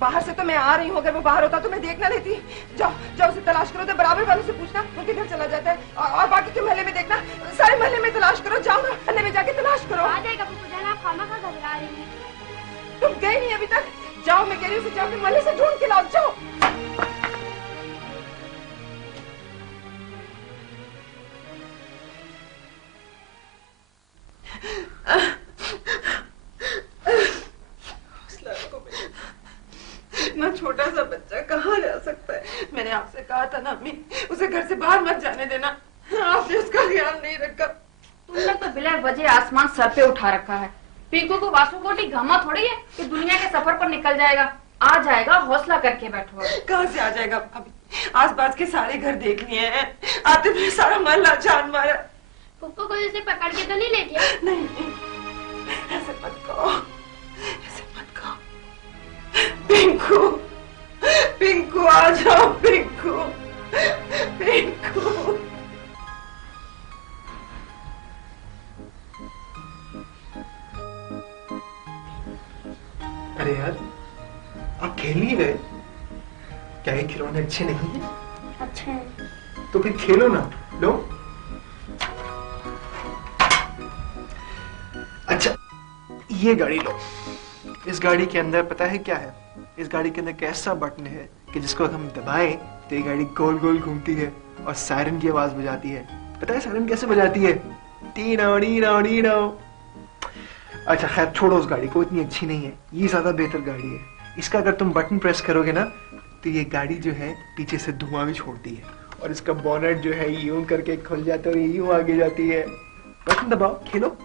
बाहर से तो मैं आ रही हूँ, अगर वो बाहर होता तो मैं देख ना लेती। जाओ जाओ उसे तलाश करो, तो बराबर वालों से पूछना वो किधर चला जाता है, और बाकी के मोहल्ले में देखना, सारे मोहल्ले में तलाश करो। जाओ ना, मोहल्ले में जाके तलाश करो। आ जाएगा आप खामखा घबरा रही हैं। तुम गए नहीं अभी तक? जाओ, मैं कह रही हूँ जाओ, मोहल्ले से ढूंढ के लाओ, जाओ। इतना छोटा सा बच्चा कहाँ जा सकता है? मैंने आपसे कहा था ना अम्मी, उसे घर से बाहर मत जाने देना। आपने उसका ख्याल नहीं रखा। तुमने तो बिला वजह आसमान सर पे उठा रखा है। पिंकू को वासुकोटी घामा थोड़ी है कि दुनिया के सफर पर निकल जाएगा। आ जाएगा, हौसला करके बैठो। कहाँ से आ जाएगा? अभी आस पास के सारे घर देख लिए हैं, आते हुए सारा मोहल्ला जान मारा। पुप्पो को इसे पकड़ के तो नहीं ले गया? नहीं, ऐसे मत कहो, ऐसे मत कहो। पिंकू, पिंकू आ जाओ, पिंकू, पिंकू। अरे यार, आप खेल नहीं गए क्या? ये खिलौने अच्छे नहीं हैं? अच्छे हैं। तो फिर खेलो ना। लो। अच्छा, ये गाड़ी लो। इस गाड़ी के अंदर पता है क्या है? इस गाड़ी के अंदर कैसा बटन है कि जिसको हम दबाएं तो ये गाड़ी गोल गोल घूमती है और सायरन की आवाज बजाती है। पता है सायरन कैसे बजाती है? टीनो टीनो टीनो। अच्छा खैर छोड़ो, उस गाड़ी को, इतनी अच्छी नहीं है। ये ज्यादा बेहतर गाड़ी है। इसका अगर तुम बटन प्रेस करोगे ना तो ये गाड़ी जो है पीछे से धुआं भी छोड़ती है, और इसका बोनेट जो है यूं करके खुल जाता है और यूं आगे जाती है। बटन दबाओ, खेलो।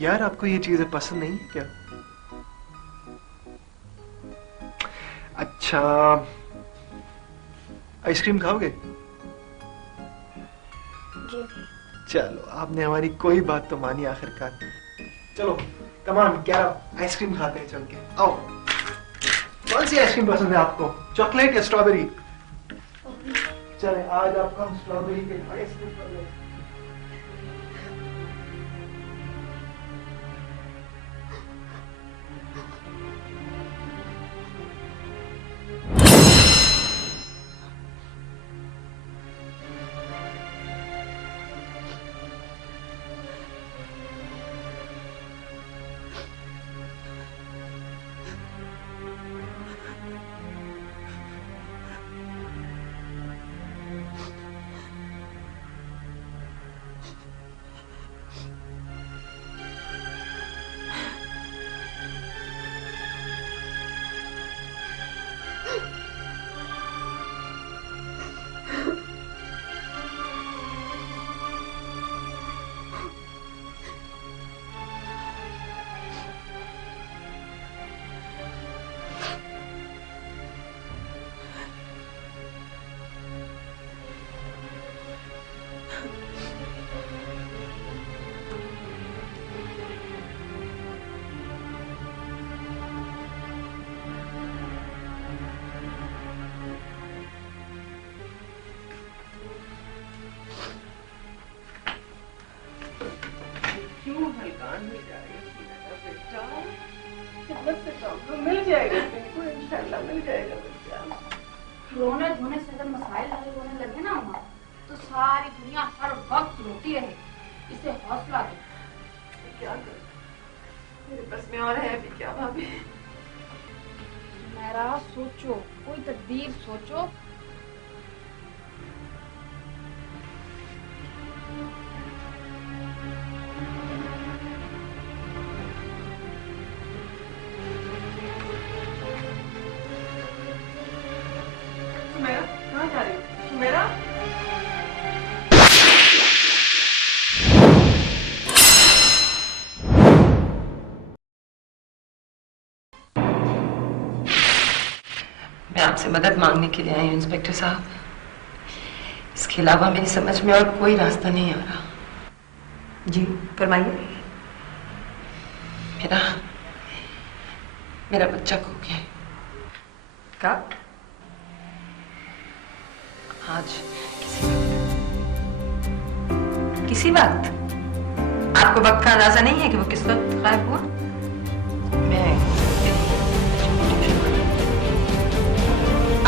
यार आपको ये चीजें पसंद नहीं क्या? अच्छा, आइसक्रीम खाओगे? जी। चलो, आपने हमारी कोई बात तो मानी आखिरकार। चलो कम ऑन, क्या आइसक्रीम खाते हैं चल के। आओ। कौन सी आइसक्रीम पसंद है आपको, चॉकलेट या स्ट्रॉबेरी? चले आज आपको हम स्ट्रॉबेरी के आइसक्रीम खाते हैं। मिल जाएगा तुमको, इंशाल्लाह मिल जाएगा बच्चा। रोने धोने से अगर मसाइल हल होने लगे ना वहाँ, तो सारी दुनिया हर वक्त रोती रहे। इसे हौसला दो। क्या करूं, मेरे बस में और है भी क्या भाभी? मेरा सोचो, कोई तदबीर सोचो। मैं आपसे मदद मांगने के लिए आई हूँ इंस्पेक्टर साहब। इसके अलावा मेरी समझ में और कोई रास्ता नहीं आ रहा। जी फरमाइए। मेरा बच्चा खो गया। कब? आज किसी वक्त? आपको वक्त का अंदाजा नहीं है कि वो किस वक्त गायब हुआ? मैं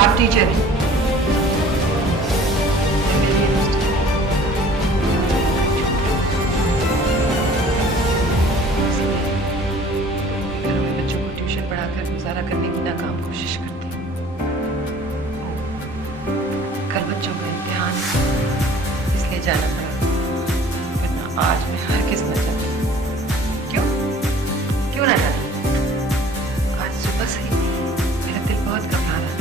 आप टीचर हैं? घरों में बच्चों को ट्यूशन पढ़ाकर गुजारा करने की नाकाम कोशिश करती हूँ। कल बच्चों का इम्तिहान है, इसलिए जाना पड़ा, वरना आज मैं हरगिज़ न जाती। क्यों? क्यों ना जाना? आज सुबह से ही मेरा दिल बहुत घबरा रहा है,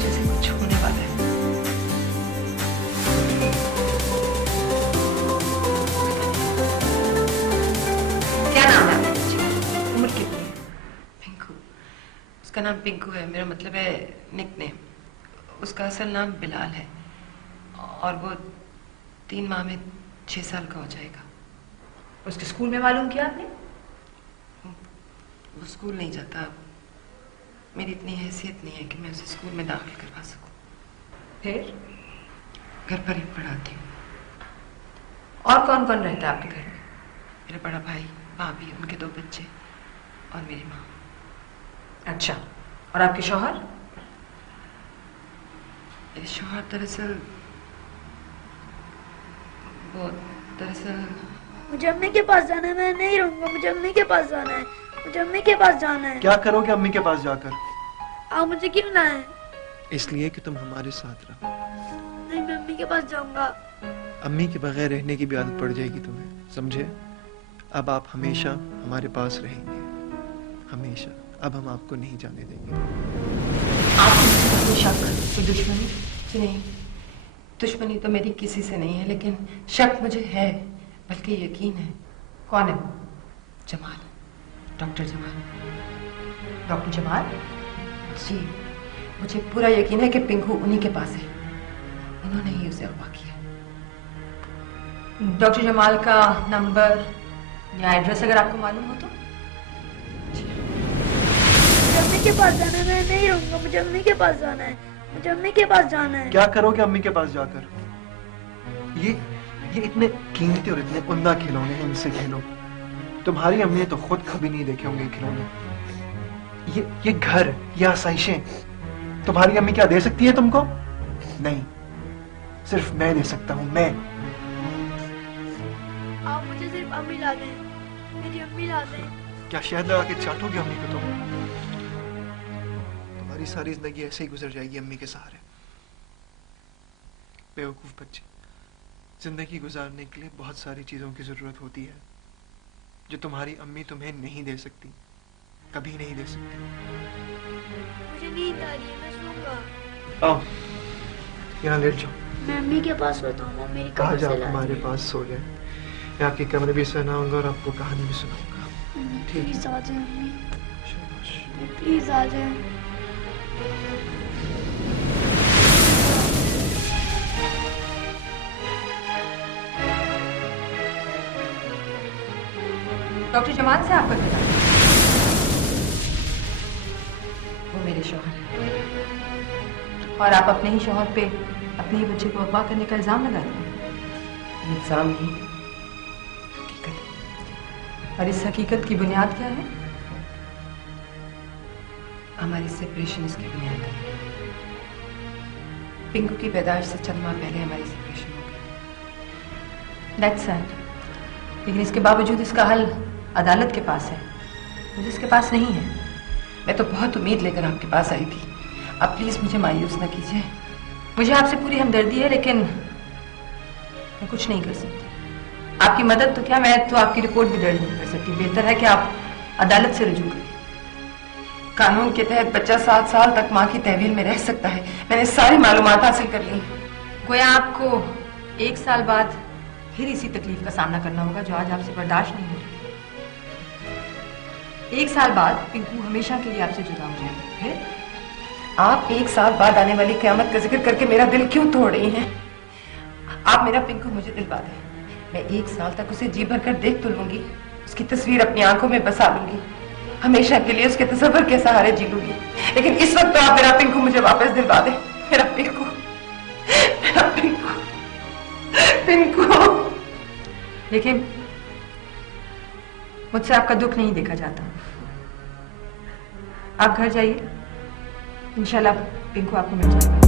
जैसे कुछ होने वाला है। क्या नाम है आपके बच्चे का? उम्र कितनी है? पिंकू, उसका नाम पिंकू है, मेरा मतलब है निकनेम। उसका असल नाम बिलाल है और वो 3 माह में 6 साल का हो जाएगा। उसके स्कूल में मालूम किया आपने? वो स्कूल नहीं जाता। मेरी इतनी हैसियत नहीं है कि मैं उसे स्कूल में दाखिल करवा सकूं। फिर घर पर ही पढ़ाती हूँ। और कौन कौन रहता है आपके घर में? मेरा बड़ा भाई, भाभी, उनके 2 बच्चे और मेरी माँ। अच्छा, और आपके शौहर? मेरे शौहर दरअसल मुझे अम्मी के पास जाना है, मैं नहीं रहूंगा। मुझे अम्मी के पास जाना है, मुझे अम्मी के पास जाना है। क्या करोगे अम्मी के पास जाकर? आप मुझे क्यों लाए? इसलिए कि तुम हमारे साथ रहो। नहीं, मैं अम्मी के पास जाऊंगा। अम्मी के बगैर रहने की भी आदत पड़ जाएगी तुम्हें, समझे? अब आप हमेशा हमारे पास रहेंगे, हमेशा। अब हम आपको नहीं जाने देंगे। आप मुझसे कोई शक, कोई दुश्मनी? जी नहीं, दुश्मनी तो मेरी किसी से नहीं है, लेकिन शक मुझे है, बल्कि यकीन है। कौन है? जमाल, डॉक्टर जमाल। डॉक्टर जमाल? जी, मुझे पूरा यकीन है कि पिंकू उन्हीं के पास है। उन्होंने ही उसे अगवा किया। डॉक्टर जमाल का नंबर या एड्रेस अगर आपको मालूम हो तो? मुझे अम्मी के पास जाना है, मैं नहीं रहूंगा। मुझे अम्मी के पास जाना है, मुझे अम्मी के पास जाना है। क्या करोगे अम्मी के पास जाकर? ये इतने कीमती और इतने उम्दा खिलौने हैं, इनसे खेलो। तुम्हारी अम्मी ने तो खुद कभी नहीं देखे होंगे खिलौने। ये घर, ये आसाइशें तुम्हारी अम्मी क्या दे सकती है तुमको? नहीं, सिर्फ मैं दे सकता हूँ, मैं। आप मुझे सिर्फ अम्मी ला दें, मेरी अम्मी ला दें। क्या शहद लगा के चाटोगे अम्मी को तुम? तुम्हारी सारी जिंदगी ऐसे ही गुजर जाएगी अम्मी के सहारे। बेवकूफ बच्चे, जिंदगी गुजारने के लिए बहुत सारी चीजों की जरूरत होती है जो तुम्हारी अम्मी तुम्हें नहीं दे सकती, कभी नहीं दे सकती। मुझे नींद आ रही है, मैं सोऊंगा। आओ, यहाँ लेट जाओ। मैं अम्मी के पास सोता हूँ, मेरी कहा कब्र से जाओ ला हमारे दें। पास सो जाए। मैं आपके कमरे भी सुनाऊंगा और आपको कहानी भी सुनाऊंगा। प्लीज आ जाए अम्मी, शाबाश। प्लीज आ जाए। डॉक्टर जमाल से आपका क्या? वो मेरे शौहर है। और आप अपने ही शौहर पे अपने ही बच्चे को अगवा करने का इल्जाम लगाते हैं? इल्जाम नहीं, हकीकत है। और इस हकीकत की बुनियाद क्या है? हमारी सेपरेशन इसकी बुनियाद है। पिंकू की पैदाइश से चंद माह पहले हमारी सेपरेशन हो गई। दैट्स सैड, लेकिन इसके बावजूद इसका हल अदालत के पास है, मुझे इसके पास नहीं है। मैं तो बहुत उम्मीद लेकर आपके पास आई थी। अब प्लीज मुझे मायूस न कीजिए। मुझे आपसे पूरी हमदर्दी है, लेकिन मैं कुछ नहीं कर सकती। आपकी मदद तो क्या, मैं तो आपकी रिपोर्ट भी दर्ज नहीं कर सकती। बेहतर है कि आप अदालत से रुजू करें। कानून के तहत बच्चा 7 साल तक माँ की तहवील में रह सकता है। मैंने सारी मालूमात हासिल कर ली। गोया आपको 1 साल बाद फिर इसी तकलीफ का सामना करना होगा जो आज आपसे बर्दाश्त नहीं हो रही। 1 साल बाद पिंकू हमेशा के लिए आपसे जुदा हो जाएगा। फिर आप 1 साल बाद आने वाली क़यामत का जिक्र करके मेरा दिल क्यों तोड़ रही हैं? आप मेरा पिंकू मुझे दिलवा दें। मैं 1 साल तक उसे जी भर कर देख तो लूंगी, उसकी तस्वीर अपनी आंखों में बसा लूंगी, हमेशा के लिए उसके तस्वर के सहारे जी लूंगी। लेकिन इस वक्त तो आप मेरा पिंकू मुझे वापस दिलवा दें। मेरा पिंकू, मेरा पिंकू, पिंकू। लेकिन मुझसे आपका दुख नहीं देखा जाता। आप घर जाइए, इंशाल्लाह पिंकू आपको मिल जाएगा।